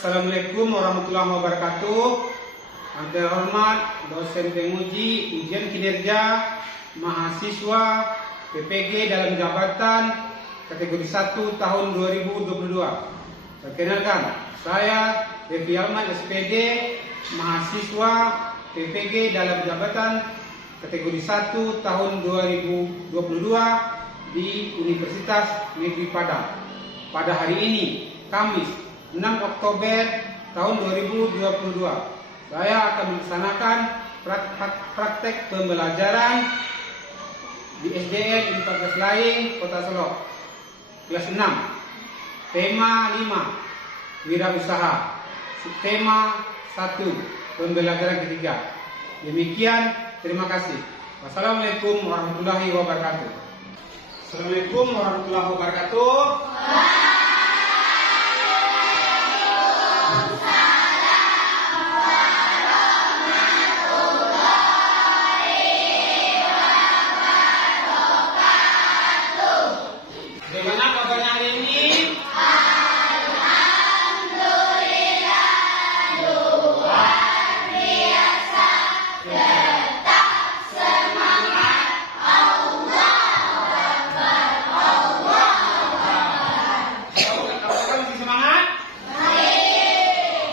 Assalamualaikum warahmatullahi wabarakatuh. Yang terhormat dosen penguji ujian kinerja mahasiswa PPG dalam jabatan kategori 1 tahun 2022. Perkenalkan, saya Devi Alman SPD, mahasiswa PPG dalam jabatan kategori 1 tahun 2022 di Universitas Negeri Padang. Pada hari ini, Kamis 6 Oktober tahun 2022, saya akan melaksanakan praktek pembelajaran di SDN 14 Laing, Kota Solok, kelas 6, tema 5, wirausaha, tema 1, pembelajaran ketiga. Demikian, terima kasih. Wassalamualaikum warahmatullahi wabarakatuh. Assalamualaikum warahmatullahi wabarakatuh. Bagaimana kabarnya hari ini? Alhamdulillah, luar biasa, tetap semangat, Allah Akbar, Allah Akbar. Apakah masih semangat? Baik.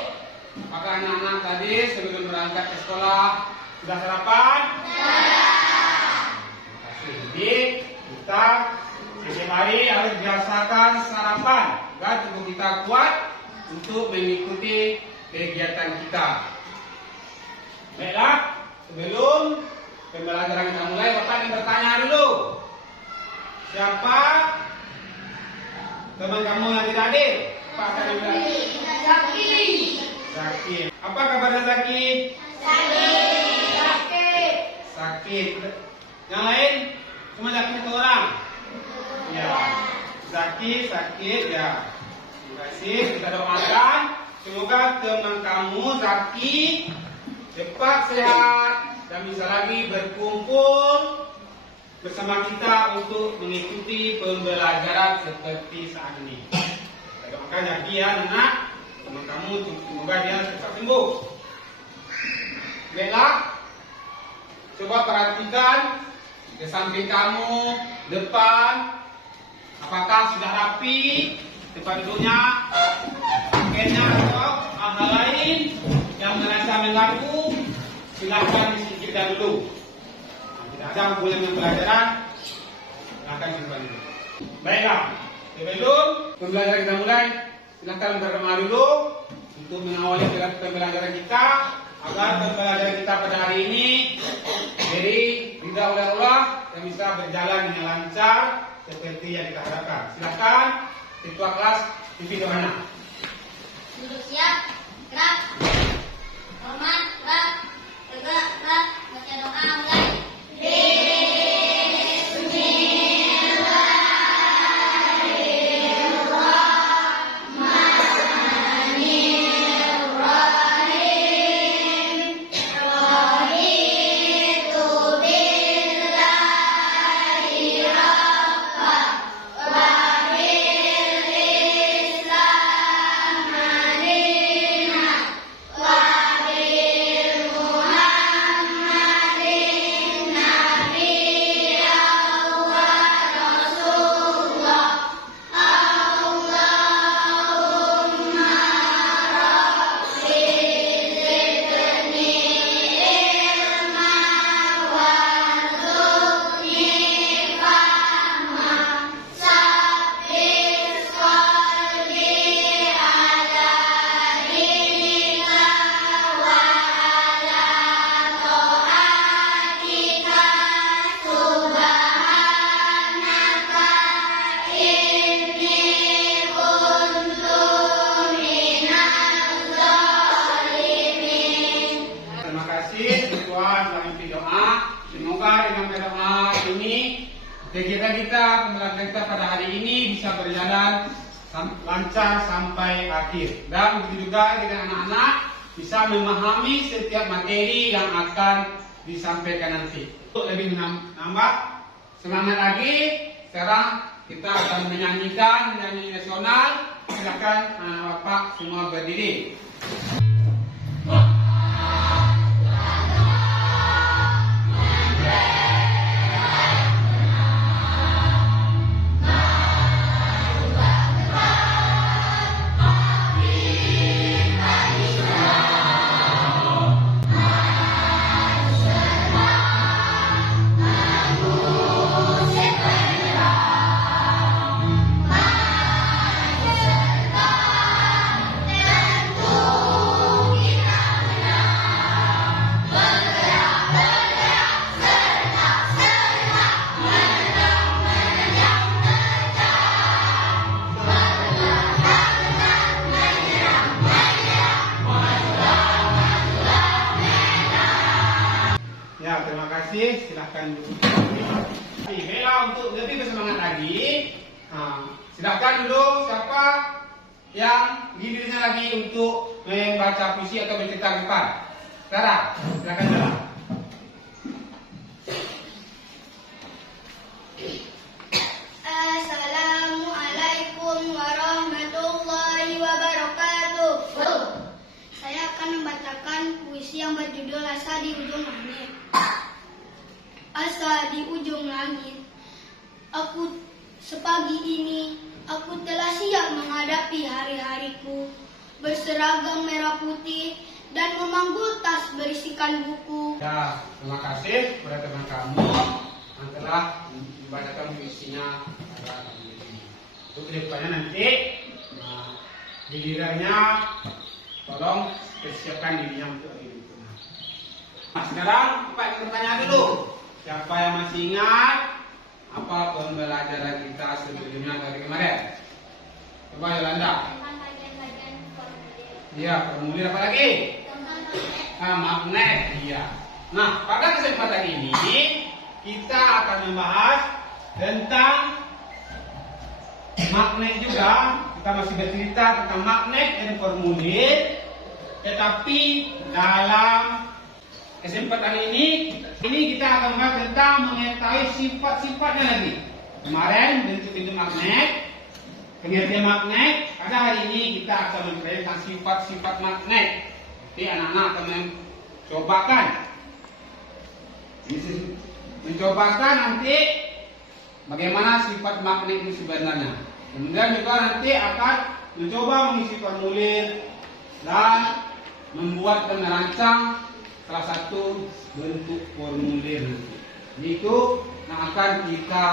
Apakah anak-anak tadi sebelum berangkat ke sekolah sudah sarapan? Jadi kita setiap hari harus biasakan sarapan agar tubuh kita kuat untuk mengikuti kegiatan kita. Baiklah, sebelum pembelajaran kita mulai, Bapak ingin bertanya dulu. Siapa teman kamu yang tidak hadir? Pak akan bilang. Zaki. Zaki. Apa kabarnya Zaki? Sakit. Sakit. Yang lain cuma Zaki satu orang. Ya, Zaki sakit ya. Terima kasih. Kita doakan semoga teman kamu Zaki cepat sehat dan bisa lagi berkumpul bersama kita untuk mengikuti pembelajaran seperti saat ini. Kita doakan Zaki ya, anak teman kamu, semoga dia cepat sembuh. Baiklah, coba perhatikan di samping kamu, depan, apakah sudah rapi tempat duduknya, pakaiannya atau hal lain yang merasa mengganggu, silakan disingkirkan dulu. Tidak ada hubungan dengan pelajaran, silakan simpan dulu. Baiklah, sebelum pembelajaran kita mulai, silakan berdoa dulu untuk mengawali pembelajaran kita agar pembelajaran kita pada hari ini jadi ridha oleh Allah dan bisa berjalan dengan lancar seperti yang kita harapkan. Silakan ketua kelas pimpin doanya. Duduk siap, gerak. Hormat, gerak. Tegak, gerak. Baca doa mulai. Semoga dengan doa ini kegiatan kita, pembelajaran kita pada hari ini bisa berjalan lancar sampai akhir. Dan begitu juga dengan anak-anak bisa memahami setiap materi yang akan disampaikan nanti. Untuk lebih menambah semangat lagi, sekarang kita akan menyanyikan nyanyi nasional Silakan Bapak semua berdiri. Ya, terima kasih. Silahkan duduk. Baiklah, untuk lebih bersemangat lagi, silahkan dulu siapa yang gilirannya lagi untuk membaca puisi atau bercerita ke depan. Sarah, silahkan Sarah. Assalamualaikum warahmatullahi wabarakatuh. Saya akan membacakan puisi yang berjudul Asa di Ujung Langit. Asa di ujung langit, aku sepagi ini, aku telah siap menghadapi hari-hariku, berseragam merah putih dan memanggul tas berisikan buku. Ya, terima kasih kepada teman kamu yang telah membacakan puisinya pada kali ini. Untuk kedepannya nanti, gilirannya tolong persiapkan dirinya untuk hari itu. Nah, sekarang Pak bertanya dulu. Siapa yang masih ingat apa pembelajaran kita sebelumnya dari kemarin? Coba Yolanda. Tentang bagian-bagian formulir. Iya, formulir apa lagi? Tentang magnet. Magnet. Iya. Nah, pada kesempatan ini kita akan membahas tentang magnet juga. Kita masih bercerita tentang magnet dan formulir, tetapi dalam kesempatan ini kita akan membahas tentang mengetahui sifat-sifatnya lagi. Kemarin bentuk-bentuk magnet, pengertian magnet. Pada hari ini kita akan mempelajari tentang sifat-sifat magnet. Jadi anak-anak akan mencobakan, mencobakan nanti bagaimana sifat magnet itu sebenarnya. Kemudian juga nanti akan mencoba mengisi formulir dan membuat dan merancang salah satu bentuk formulir nanti. Itu yang akan kita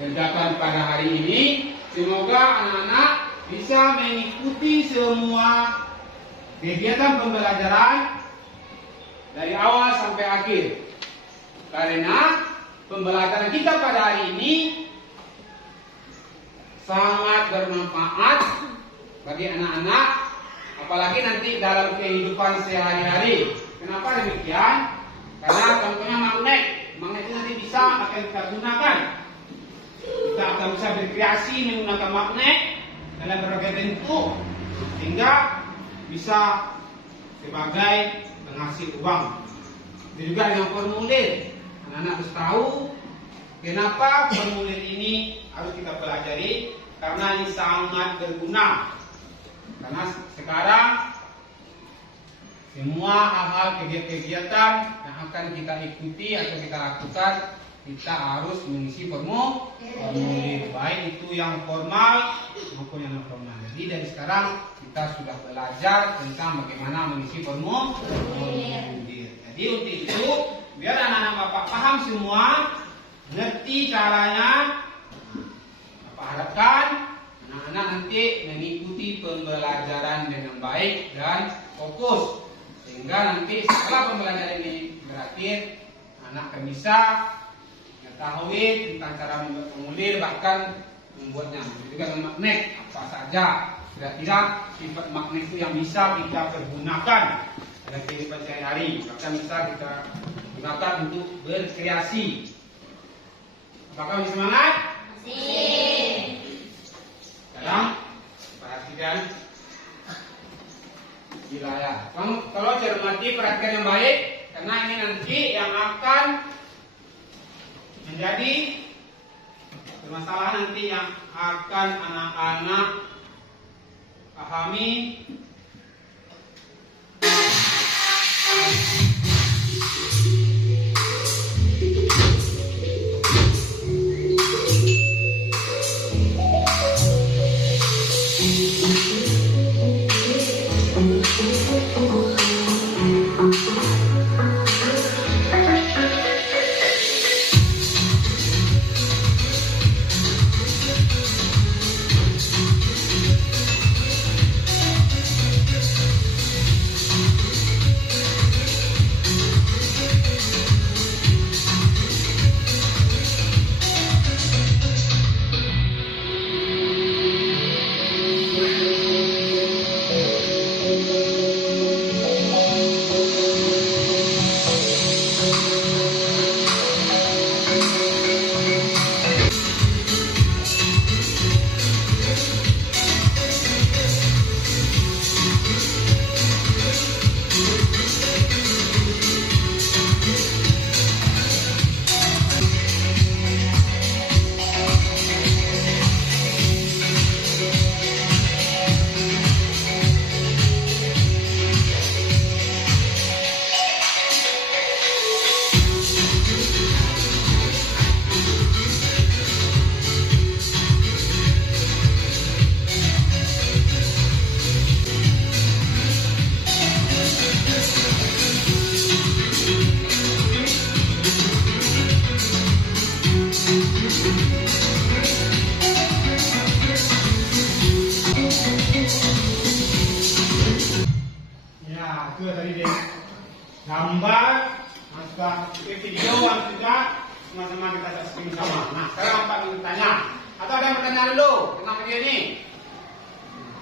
kerjakan pada hari ini. Semoga anak-anak bisa mengikuti semua kegiatan pembelajaran dari awal sampai akhir. Karena pembelajaran kita pada hari ini sangat bermanfaat bagi anak-anak, apalagi nanti dalam kehidupan sehari-hari. Kenapa demikian? Karena contohnya magnet itu nanti bisa akan kita gunakan. Kita akan bisa berkreasi menggunakan magnet dalam berbagai bentuk, sehingga bisa sebagai penghasil uang. Itu juga dengan formulir. Anak-anak harus tahu kenapa formulir ini harus kita pelajari, karena ini sangat berguna. Karena sekarang semua hal-hal kegiatan yang akan kita ikuti atau kita lakukan, kita harus mengisi formulir, baik itu yang formal maupun yang non formal. Jadi dari sekarang kita sudah belajar tentang bagaimana mengisi formulir. Jadi untuk itu, biar anak-anak Bapak paham semua, ngerti caranya, Bapak harapkan anak-anak nanti mengikuti pembelajaran dengan baik dan fokus, sehingga nanti setelah pembelajaran ini berakhir, anak akan bisa mengetahui tentang cara membuat formulir, bahkan membuatnya. Juga dengan magnet apa saja kira-kira sifat magnet itu yang bisa kita pergunakan dalam kehidupan sehari-hari, bahkan bisa kita gunakan untuk berkreasi. Apakah masih semangat? Masih. Sekarang perhatikan wilayah. Kalau cermati, perhatikan yang baik, karena ini nanti yang akan menjadi permasalahan nanti yang akan anak-anak pahami. Ya, itu tadi deh. Gambar, masukkan ke video yang sudah sama-sama kita saksikan sama. Nah, sekarang Pak ingin bertanya. Atau ada yang bertanya dulu tentang video ini?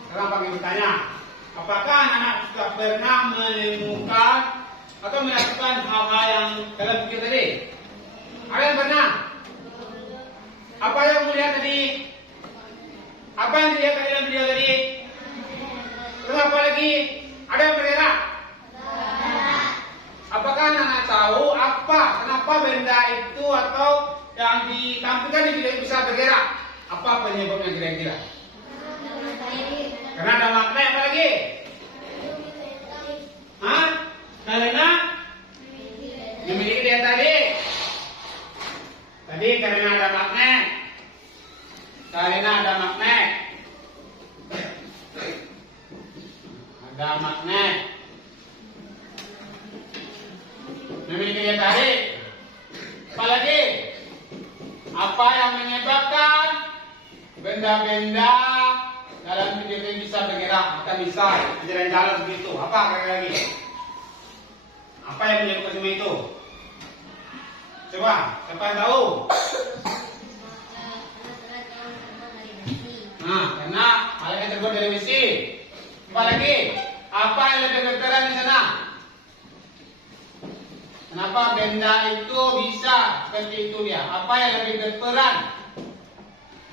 Sekarang Pak ingin bertanya. Apakah anak-anak sudah pernah menemukan atau melakukan hal-hal yang dalam video tadi? Ada yang pernah? Apa yang melihat tadi? Apa yang dilihat tadi dalam video tadi? Terus apa lagi? Ada yang bergerak? Apakah anak-anak tahu kenapa benda itu atau yang ditampilkan di video bisa bergerak? Apa penyebabnya kira-kira? Karena ada magnet, apa lagi? Hah? Karena memiliki daya tarik. Tadi karena ada magnet. Karena ada magnet. Ada magnet. Memiliki daya tarik. Apalagi? Apa yang menyebabkan benda-benda dalam video ini bisa bergerak? Maka bisa jalan-jalan begitu. Apa lagi? Apa yang menyebabkan semua itu? Coba, siapa yang tahu? Nah, karena malaikat terbuat dari besi. Apa lagi? Apa yang lebih berperan di sana? Kenapa benda itu bisa seperti itu dia? Apa yang lebih berperan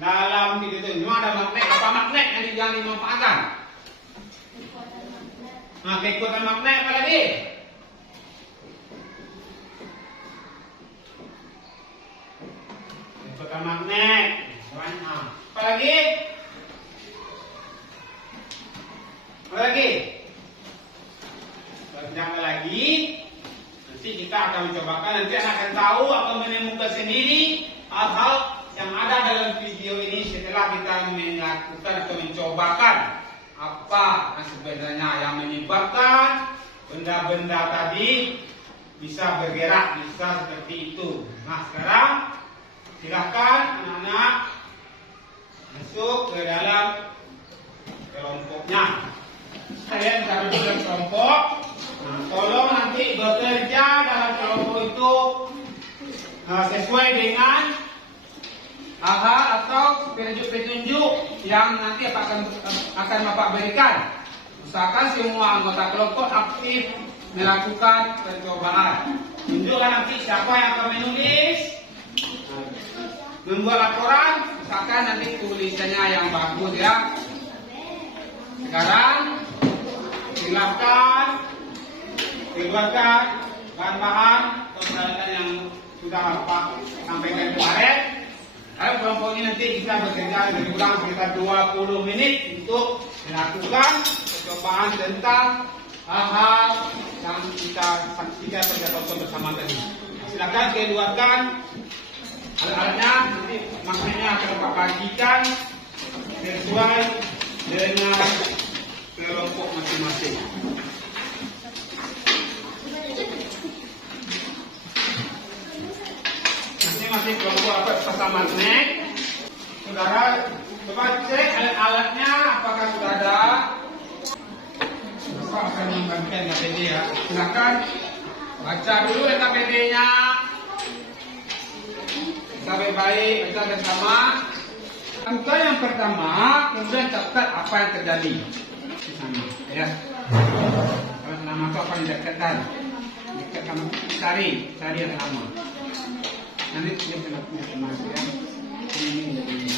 dalam video itu? Memang ada magnet. Apa magnet yang dimanfaatkan? Nah, keikutan magnet apa lagi? Keikutan magnet. Apa lagi? Apa lagi? Banyak lagi. Nanti kita akan mencobakan. Nanti akan tahu, akan menemukan sendiri hal-hal yang ada dalam video ini setelah kita melakukan atau mencobakan apa yang sebenarnya yang menyebabkan benda-benda tadi bisa bergerak, bisa seperti itu. Nah, sekarang silakan anak-anak masuk ke dalam kelompoknya. Kalian bisa duduk dalam kelompok. Nah, tolong nanti bekerja dalam kelompok itu sesuai dengan hal atau petunjuk yang nanti akan Bapak berikan. Usahakan semua anggota kelompok aktif melakukan percobaan. Tunjukkan nanti siapa yang akan menulis, membuat laporan. Usahakan nanti tulisannya yang bagus ya. Sekarang silakan keluarkan bahan-bahan atau peralatan yang sudah Bapak sampaikan kemarin. Kelompok ini nanti kita bekerja lebih kurang sekitar 20 menit untuk melakukan percobaan tentang hal-hal yang kita percobaan bersama tadi. Silakan keluarkan alat-alatnya, nanti maknanya akan Bapak bagikan sesuai dengan kelompok masing-masing. Masing-masing kelompok dapat pasang magnet. Saudara, coba cek alat-alatnya apakah sudah ada. Bapak akan membagikan KPD ya. Silakan baca dulu KPD-nya. Sampai baik, baca bersama. Angka yang pertama, kemudian catat apa yang terjadi di sana. Ya. Kalau nama itu apa yang didekatkan? Didekatkan cari yang nama. Nanti dia kena punya kematian. Ini.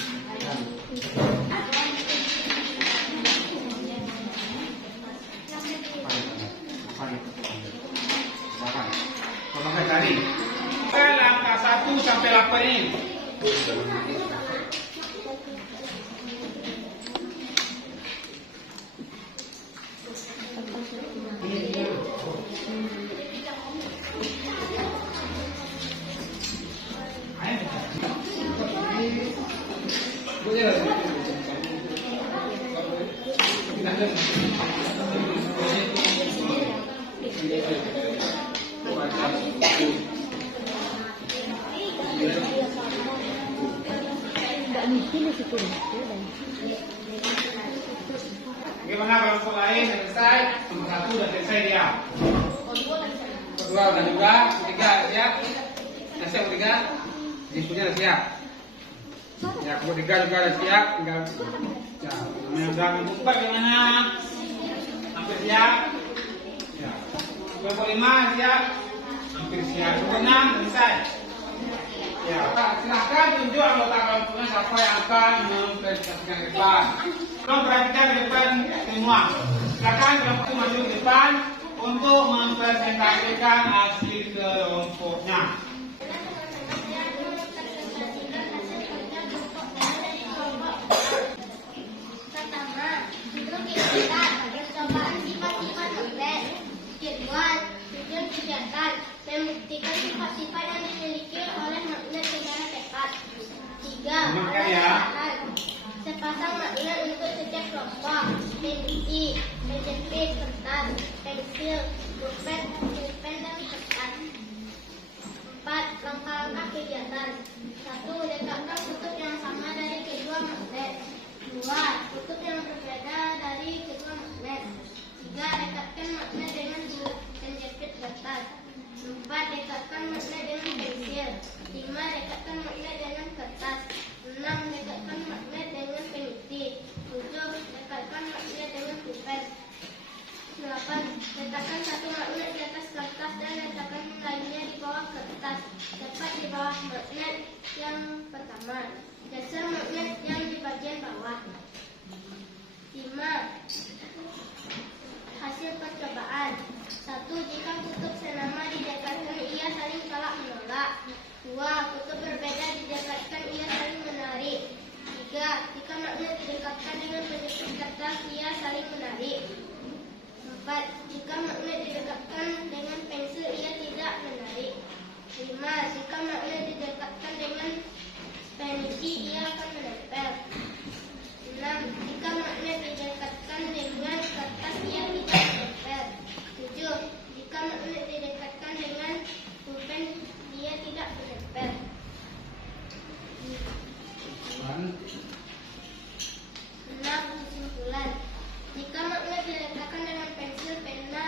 Apa tadi? Langkah 1 sampai 8 ini. Bagaimana kelompok lain yang selesai? Nomor 1 sudah selesai dia. Kedua sudah juga. Ketiga siap. Yang siap ketiga. Diskusinya sudah siap. Ya, ketiga juga sudah siap. Tinggal. Ya, namanya sudah membuka gimana? Hampir siap. Ya. Kelompok 5 siap. Hampir siap. Kelompok 6 selesai. Ya, silakan tunjuk anggota kelompoknya siapa yang akan mempresentasikan ke depan. Tolong perhatikan ke depan semua. Silakan kelompok maju ke depan untuk mempresentasikan hasil kelompoknya. Pertama, untuk kita percobaan sifat-sifat magnet. Kedua, tujuan kegiatan membuktikan sifat-sifat yang dimiliki oleh magnet secara tepat. 3, sepasang magnet untuk setiap kelompok. Pensi, penjepit, kertas, pensil, pulpen, dan kertas. 4, langkah-langkah kegiatan. 1, dekatkan kutub yang sama dari kedua magnet. 2, kutub yang berbeda dari kedua magnet. 3, dekatkan magnet dengan penjepit kertas. 4, dekatkan magnet dengan pensil. 5, dekatkan magnet dengan kertas. 6, dekatkan magnet dengan peniti. 7, dekatkan magnet dengan pulpen. 8, letakkan satu magnet di atas kertas dan letakkan yang lainnya di bawah kertas, tepat di bawah magnet yang pertama. Geser magnet yang di bagian bawah. 5. Hasil percobaan. 1. Jika kutub senama didekatkan, ia saling tolak menolak. 2. Kutub berbeda didekatkan, ia saling menarik. 3. Jika magnet didekatkan dengan penjepit kertas, ia saling menarik. 4. Jika magnet didekatkan dengan pensil, ia tidak menarik. 5. Jika magnet didekatkan dengan peniti, ia akan menempel. 6. Jika magnet didekatkan dengan kertas, ia tidak menempel. 7. Jika magnet didekatkan dengan pulpen, ia tidak menempel. 6. Kesimpulan. Jika magnet diletakkan dengan pensil, pena,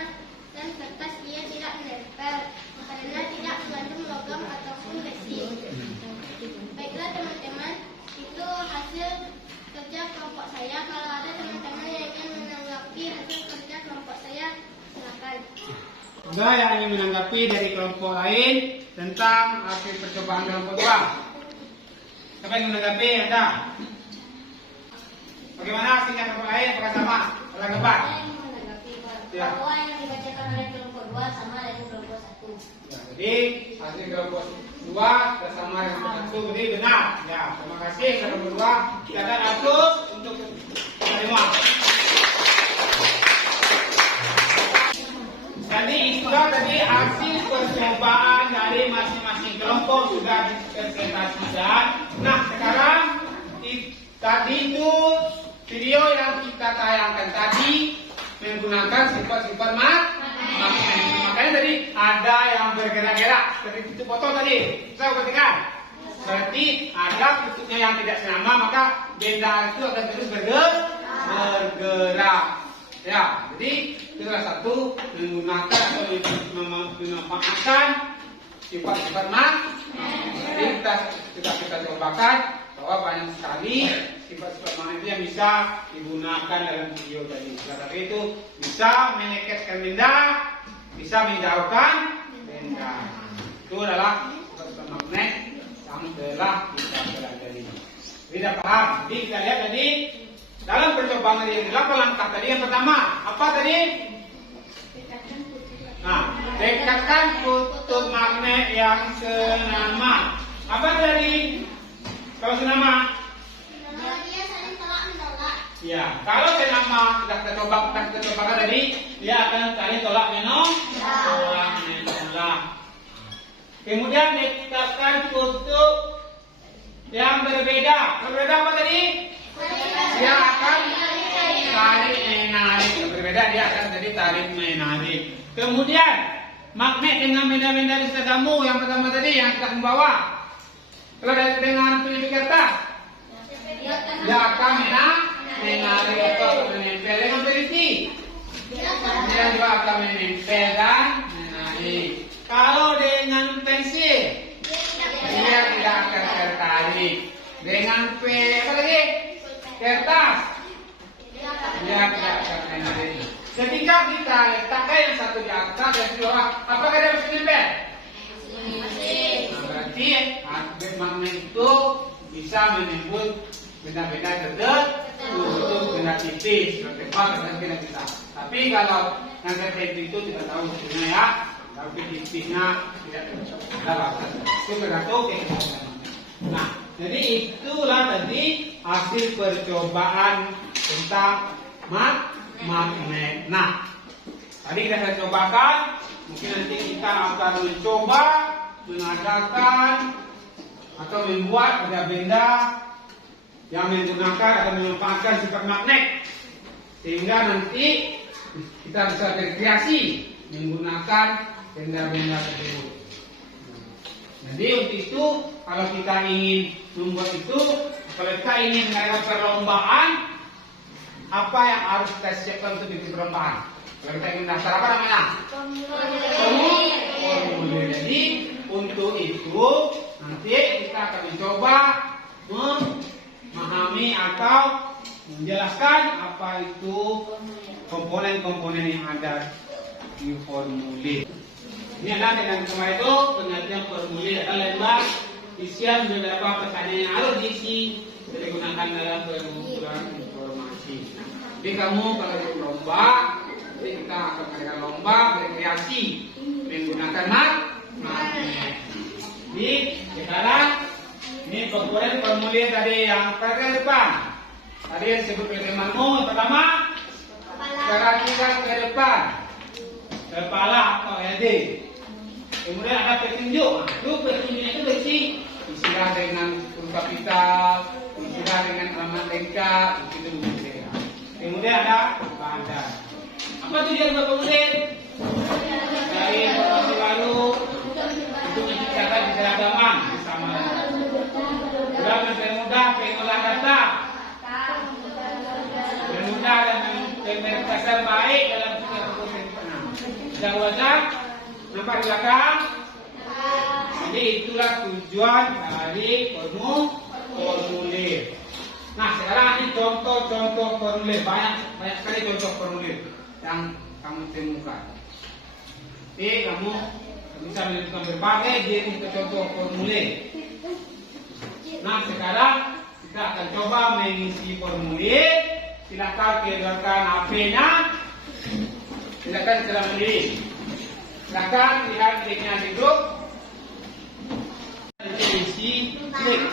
dan kertas, ia tidak menempel karena tidak mengandung logam ataupun besi. Baiklah teman-teman, itu hasil kerja kelompok saya. Kalau ada teman-teman yang ingin menanggapi hasil kerja kelompok saya, silakan. Juga yang ingin menanggapi dari kelompok lain tentang hasil percobaan kelompok 2. Siapa yang menanggapi? Ada? Bagaimana hasilnya kelompok lain? Apakah sama? Tanggapan? Saya ingin menanggapi Ya. bahwa yang dibacakan oleh kelompok 2 sama dengan kelompok 1. Ya, jadi hasil kelompok dua bersama yang satu, jadi benar. Ya, terima kasih saudara berdua. Kita akan atur untuk semua. Jadi itulah tadi hasil percobaan dari masing-masing kelompok sudah dipresentasikan. Nah, sekarang tadi itu video yang kita tayangkan tadi menggunakan sifat-sifat magnet. Makanya tadi ada yang bergerak-gerak seperti itu foto tadi. Saya perhatikan. Berarti ada bentuknya yang tidak sama, maka benda itu akan terus bergerak. Ya, jadi itu salah satu menggunakan atau memanfaatkan sifat-sifat magnet. Jadi kita cobakan bahwa banyak sekali sifat-sifat magnet yang bisa digunakan dalam video tadi. Seperti itu bisa meneketkan benda, bisa menjauhkan benda. Itu adalah sifat magnet yang telah kita pelajari. Tidak paham? Jadi kita lihat tadi dalam percobaan tadi 8 langkah tadi. Yang pertama apa tadi? Nah, dekatkan kutub magnet yang senama. Apa tadi? Kalau senama? Dia saling tolak menolak. Ya, kalau senama kita coba tadi, dia akan saling tolak menolak. Kemudian dekatkan kutub yang berbeda. Berbeda apa tadi? Dia akan tarik menarik. Berbeda dia akan jadi tarik menarik. Kemudian magnet dengan benda-benda di seragamu yang pertama tadi yang kita membawa. Kalau dengan pelipis kertas, dia akan menarik atau menempel dengan pelipis. Dia juga akan menempel dan menarik. Kalau dengan pensil, dia tidak akan tertarik. Dengan apa lagi? Kertas, dia tidak akan menarik. Ketika kita letakkan yang satu di atas dan di bawah, apakah dia bisa menempel? Berarti magnet itu bisa menembus benda-benda tertentu, benda tipis, tertembak dan benda kita. Tapi kalau yang tertentu itu tidak tahu sebenarnya ya, tapi tipisnya tidak ada batas. Itu tergantung kehidupan. Nah, jadi itulah tadi hasil percobaan tentang magnet. Nah, tadi kita sudah cobakan. Mungkin nanti kita akan mencoba mengadakan atau membuat benda-benda yang menggunakan atau memanfaatkan sifat magnet, sehingga nanti kita bisa berkreasi menggunakan benda-benda tersebut. Jadi untuk itu, kalau kita ingin membuat itu, kalau kita ingin mengadakan perlombaan, apa yang harus kita siapkan untuk ikut perlombaan? Kalau kita ingin daftar apa namanya? Formulir. Jadi untuk itu nanti kita akan mencoba memahami atau menjelaskan apa itu komponen-komponen yang ada di formulir. Ini adalah dengan kemarin itu pengertian formulir adalah lembar isian beberapa pertanyaan yang harus diisi digunakan dalam pengumpulan informasi. Jadi kamu kalau ikut lomba, jadi kita akan mengadakan lomba berkreasi menggunakan magnet. Jadi sekarang ini komponen formulir tadi yang pada depan. Tadi yang disebut oleh temanmu yang pertama, perhatikan ke depan, kepala atau head. Kemudian ada petunjuk. Itu petunjuknya itu isilah dengan huruf kapital, isilah dengan alamat lengkap, itu begitu. Kemudian ada badan. Apa tujuan formulir? Dari informasi baru untuk mencatat keseragaman bersama. Sudah mempermudah pengolahan data, bermudah dan memperkasar baik dalam setiap proses. Sudah wajib nampak di belakang. Jadi itulah tujuan dari formulir. Nah, sekarang ini contoh-contoh formulir. Banyak sekali contoh formulir yang kamu temukan. Jadi kamu bisa menentukan berbagai jenis contoh formulir. Nah, sekarang kita akan coba mengisi formulir. Silakan keluarkan HP-nya. Silakan secara mandiri. Silakan lihat linknya di grup. isi klik.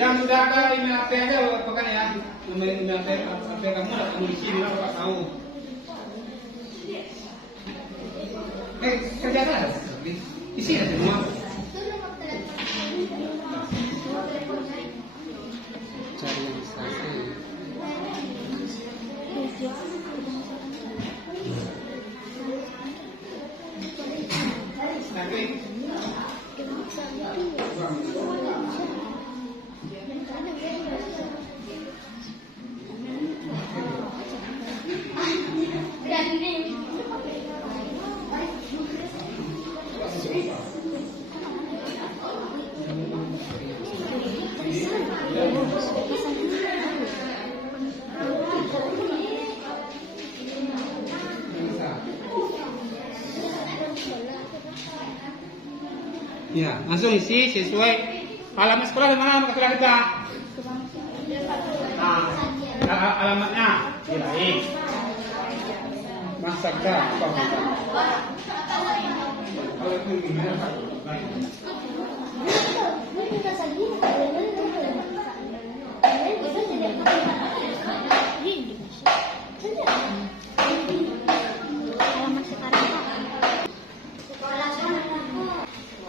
Yang sudah ada email apa aja apakah ya? Email apa kamu ada tulis di sini Bapak tahu. Kerjakan isi ya semua. Cari yang selesai. Ya, langsung isi sesuai alamat sekolah di mana sekolah kita. Nah, alamatnya kirain. Masakda apa kita? Kalau itu gimana Pak?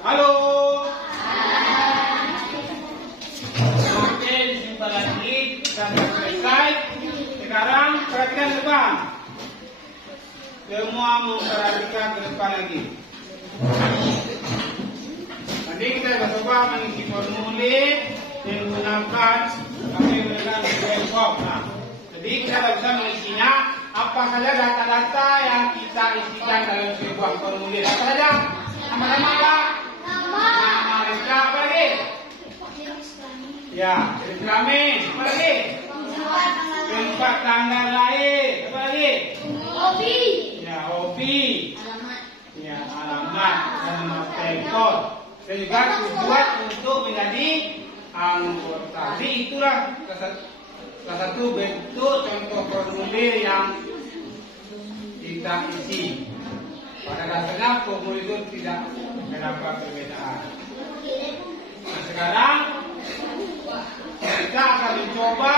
Halo. Oke, jumpa lagi. Kita selesai. Sekarang perhatikan depan. Semua memperhatikan ke depan lagi. Nanti kita coba mengisi formulir menggunakan Google Form. Nah, jadi kita bisa mengisinya apa saja data-data yang kita isikan dalam sebuah formulir. Apa saja? Nama-nama apa? Nama lengkap apa lagi? Ya, jenis kelamin. Apa lagi? Tempat tanggal lahir. Apa lagi? Hobi. Ya, hobi. Ya, alamat dan nomor telepon. Dan juga tujuan untuk menjadi anggota. Jadi itulah salah satu bentuk contoh formulir yang kita isi. Pada dasarnya formulir itu tidak terdapat perbedaan. Nah, sekarang kita akan mencoba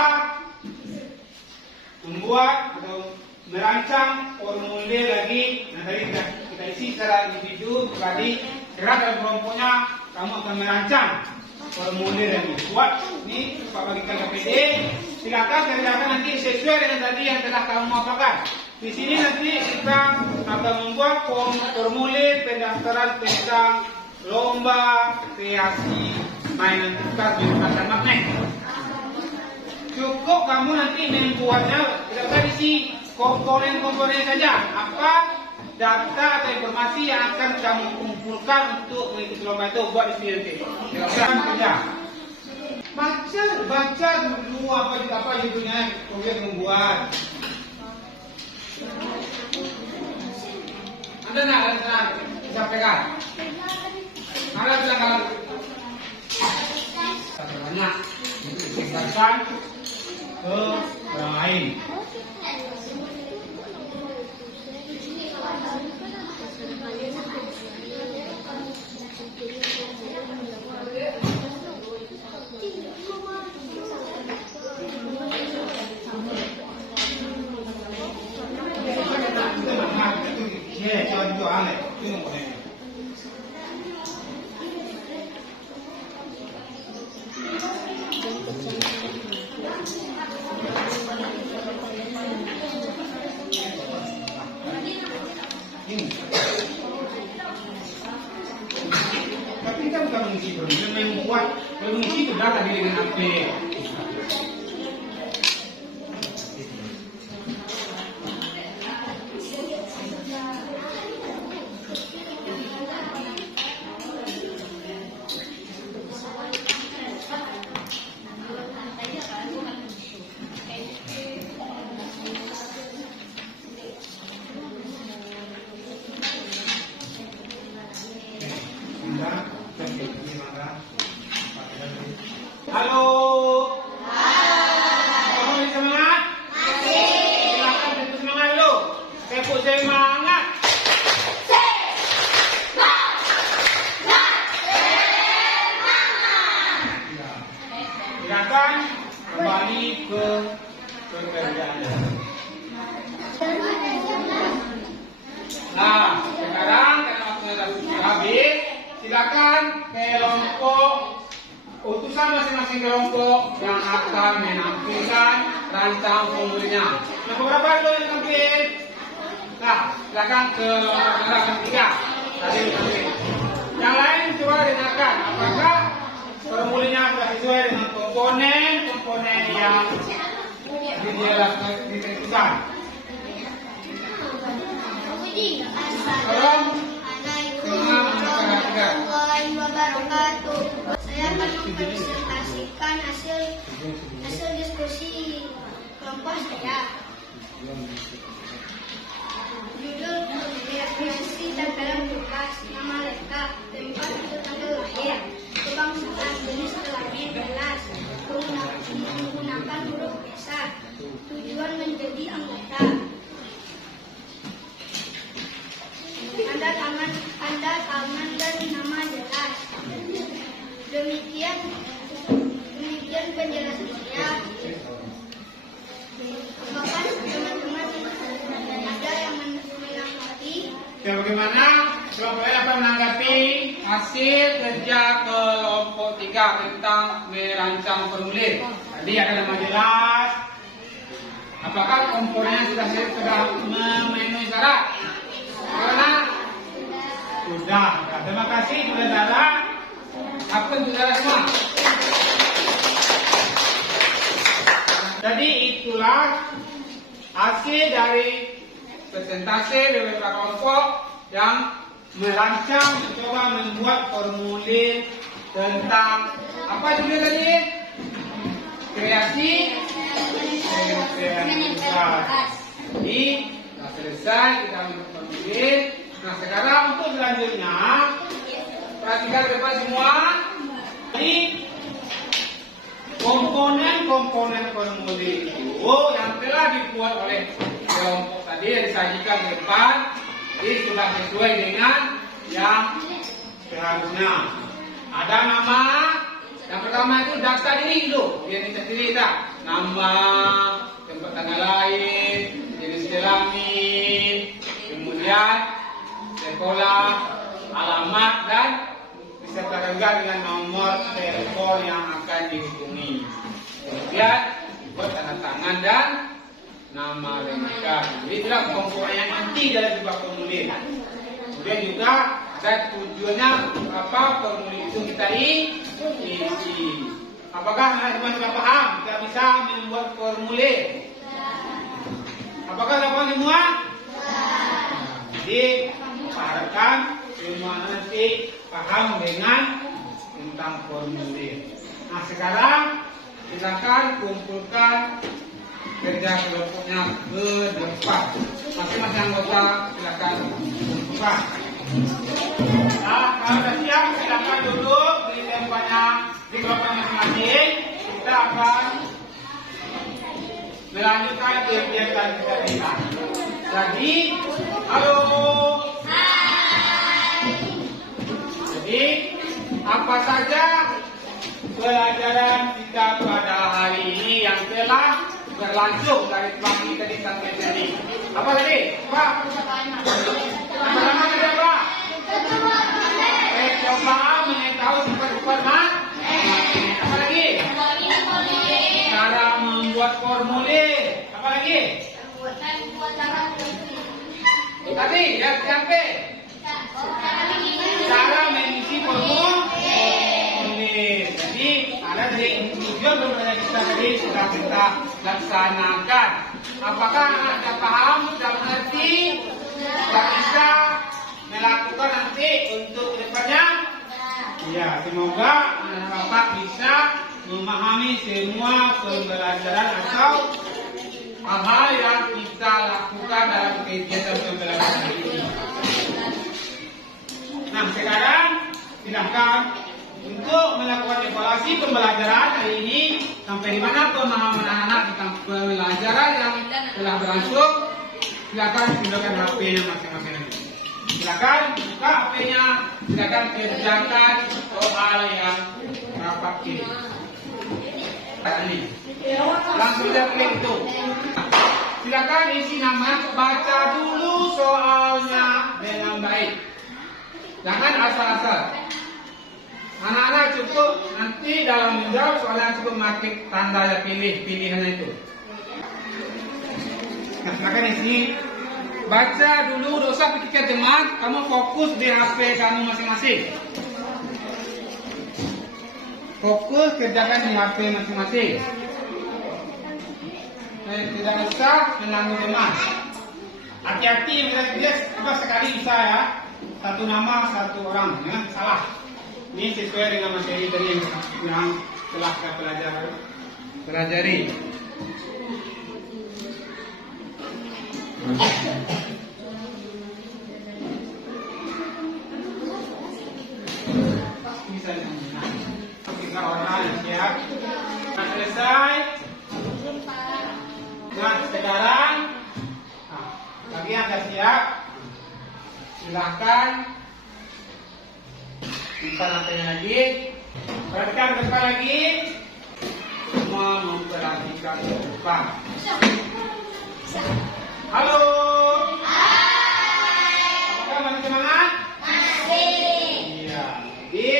membuat atau merancang formulir lagi. Nah, tadi kita isi secara individu tadi. Sekarang dalam kelompoknya kamu akan merancang formulir lagi. Buat ini Pak bagikan KPD. Silakan kerjakan nanti sesuai dengan tadi yang telah kamu apakan. Di sini nanti kita akan membuat formulir pendaftaran tentang lomba kreasi mainan tukar jurusan magnet. Cukup kamu nanti membuatnya, tidak usah isi komponen-komponen saja. Apa data atau informasi yang akan kamu kumpulkan untuk mengikuti lomba itu, buat di sini nanti. Tidak usah kerja. Baca dulu apa judulnya, kemudian membuat. Ada nak sampaikan? Ada silakan. Banyak disebarkan ke orang lain. Tapi kan bukan mengisi program, membuat mengisi itu data dengan HP. semangat. Silakan kembali ke pekerjaannya. Nah, sekarang karena waktunya sudah habis, silakan kelompok utusan masing-masing kelompok yang akan menampilkan rancang formulanya. Nah, beberapa itu yang tampil. Nah, silakan ke kelompok tiga. Tadi tampil. Yang lain coba dengarkan. Apakah formulanya sudah sesuai dengan komponen yang ditentukan? Warahmatullahi wabarakatuh. Saya akan mempresentasikan hasil diskusi kelompok saya. Judul referensi tanggalan bebas, nama lengkap, tempat untuk tanggal lahir, kebangsaan, jenis kelamin, kelas, menggunakan huruf biasa, tujuan menjadi anggota. Tanda tangan dan nama jelas. Demikian penjelasan saya. Apakah teman-teman ada yang menanggapi? Ya, bagaimana kelompok apa menanggapi hasil kerja kelompok 3 tentang merancang formulir? Tadi ada nama jelas. Apakah komponennya sudah memenuhi syarat? Karena sudah. Terima kasih saudara. Apa saudara semua? Jadi itulah hasil dari presentasi beberapa kelompok yang merancang mencoba membuat formulir tentang apa judul tadi? Kreasi. Jadi sudah selesai kita membuat formulir. Nah, sekarang untuk selanjutnya perhatikan Bapak semua. Jadi komponen formulir itu yang telah dibuat oleh kelompok tadi yang disajikan ke depan ini sudah sesuai dengan yang seharusnya. Ada nama, yang pertama itu daftar ini dulu, yang dicari tak? Nama, tempat tanggal lahir, jenis kelamin, kemudian sekolah, alamat, dan disertakan juga dengan nomor telepon yang akan dihubungi. Kemudian buat tanda tangan dan nama lengkap. Jadi itulah komponen yang inti dari sebuah formulir. Kemudian juga ada tujuannya apa formulir itu kita isi. Apakah teman-teman sudah paham? Kita bisa membuat formulir. Apakah sudah paham semua? Jadi harapkan semua nanti paham dengan tentang formulir. Nah, sekarang silakan kumpulkan kerja kelompoknya ke depan. Masing-masing anggota silakan kumpulkan. Nah, kalau sudah siap silakan duduk di tempatnya di kelompok masing-masing. Kita akan melanjutkan kegiatan kita. Jadi, halo. Jadi, apa saja pelajaran kita pada hari ini yang telah berlangsung dari pagi tadi sampai tadi? Apa tadi? Pak? Pertama tadi apa? Coba mengetahui sifat-sifat apa lagi? Cara membuat formulir. Apa lagi? Tadi ya sampai cara mengisi formulir. Jadi ada dari tujuan berbeda kita tadi sudah kita laksanakan. Apakah Anda paham, sudah mengerti, sudah bisa melakukan nanti untuk kedepannya? Ya, semoga Bapak bisa memahami semua pembelajaran atau hal-hal yang kita lakukan dalam kegiatan pembelajaran ini. Nah, sekarang silahkan untuk melakukan evaluasi pembelajaran hari ini sampai di mana pemahaman anak-anak tentang pembelajaran yang telah berlangsung. silakan gunakan HP-nya masing-masing. Silakan buka HP-nya, silakan kerjakan soal yang rapat ini. Langsung lihat link itu. Silakan isi nama, baca dulu soalnya dengan baik. Jangan asal-asal. Anak-anak cukup nanti dalam menjawab soalnya cukup pakai tanda pilihannya itu. Nah, silakan isi. Baca dulu, tidak usah pikirkan teman. Kamu fokus di HP kamu masing-masing. Fokus kerjakan di HP masing-masing. Tidak usah mengganggu teman. Hati-hati yang kita apa sekali bisa ya. Satu nama satu orang, ya salah. Ini sesuai dengan materi tadi yang telah kita pelajari. Kita orang siap. Nah, selesai. Nah, sekarang kalian sudah siap. Silakan buka HP-nya lagi. Perhatikan ke depan lagi. Semua memperhatikan ke depan. Halo. Apakah masih semangat? Masih. Iya. Jadi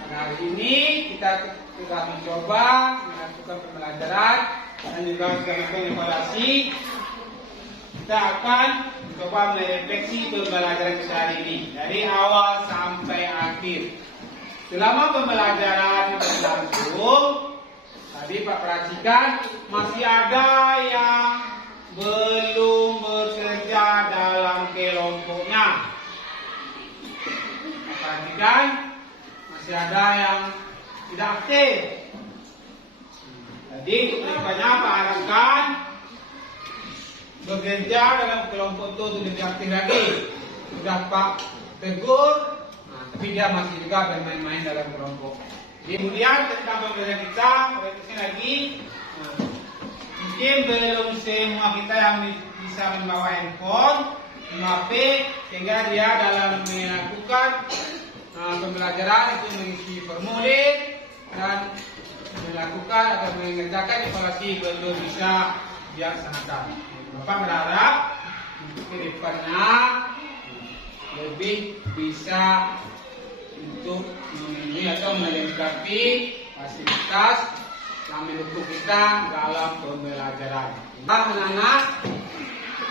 pada hari ini kita sudah mencoba melakukan pembelajaran dan juga sudah melakukan evaluasi. Kita akan mencoba merefleksi pembelajaran kita hari ini dari awal sampai akhir. Selama pembelajaran berlangsung, tadi Pak perhatikan masih ada yang belum bekerja dalam kelompoknya. Perhatikan masih ada yang tidak aktif. Jadi kedepannya Pak harapkan bekerja dalam kelompok itu lebih aktif lagi. Sudah Pak tegur, tapi dia masih juga bermain-main dalam kelompok. Kemudian tentang pembelajaran kita, perhatikan lagi. Mungkin belum semua kita yang bisa membawa handphone, HP, sehingga dia dalam melakukan pembelajaran itu mengisi formulir dan melakukan atau mengerjakan evaluasi belum bisa dilaksanakan. Bapak berharap ke depannya lebih bisa untuk memenuhi atau melengkapi fasilitas yang mendukung kita dalam pembelajaran. Anak-anak,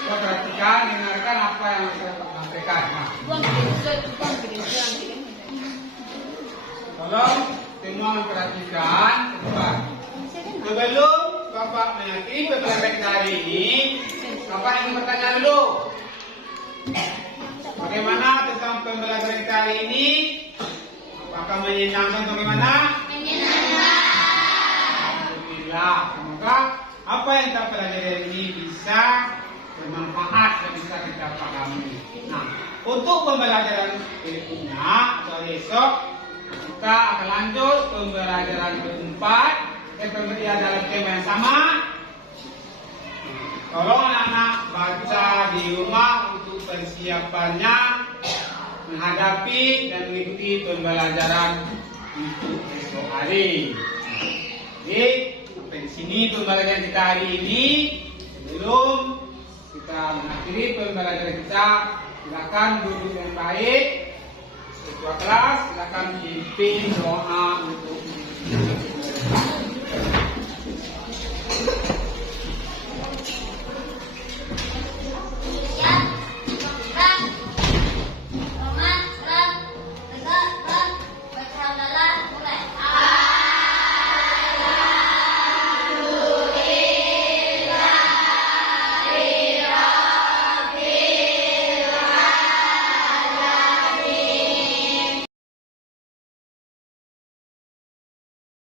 perhatikan, dengarkan apa yang saya sampaikan. Tolong semua memperhatikan. Sebelum Bapak mengakhiri pembelajaran hari ini, Bapak ingin bertanya dulu. Bagaimana tentang pembelajaran kita hari ini? Apakah menyenangkan atau bagaimana? Menyenangkan. Alhamdulillah. Semoga apa yang kita pelajari hari ini bisa bermanfaat dan bisa kita pahami. Nah, untuk pembelajaran berikutnya atau esok kita akan lanjut pembelajaran keempat. Pembelajaran dalam tema yang sama. Tolong anak-anak baca di rumah untuk persiapannya menghadapi dan mengikuti pembelajaran untuk esok hari. Jadi sampai di sini pembelajaran kita hari ini. Sebelum kita mengakhiri pembelajaran kita, silakan duduk dengan baik. Ketua kelas silakan pimpin doa untuk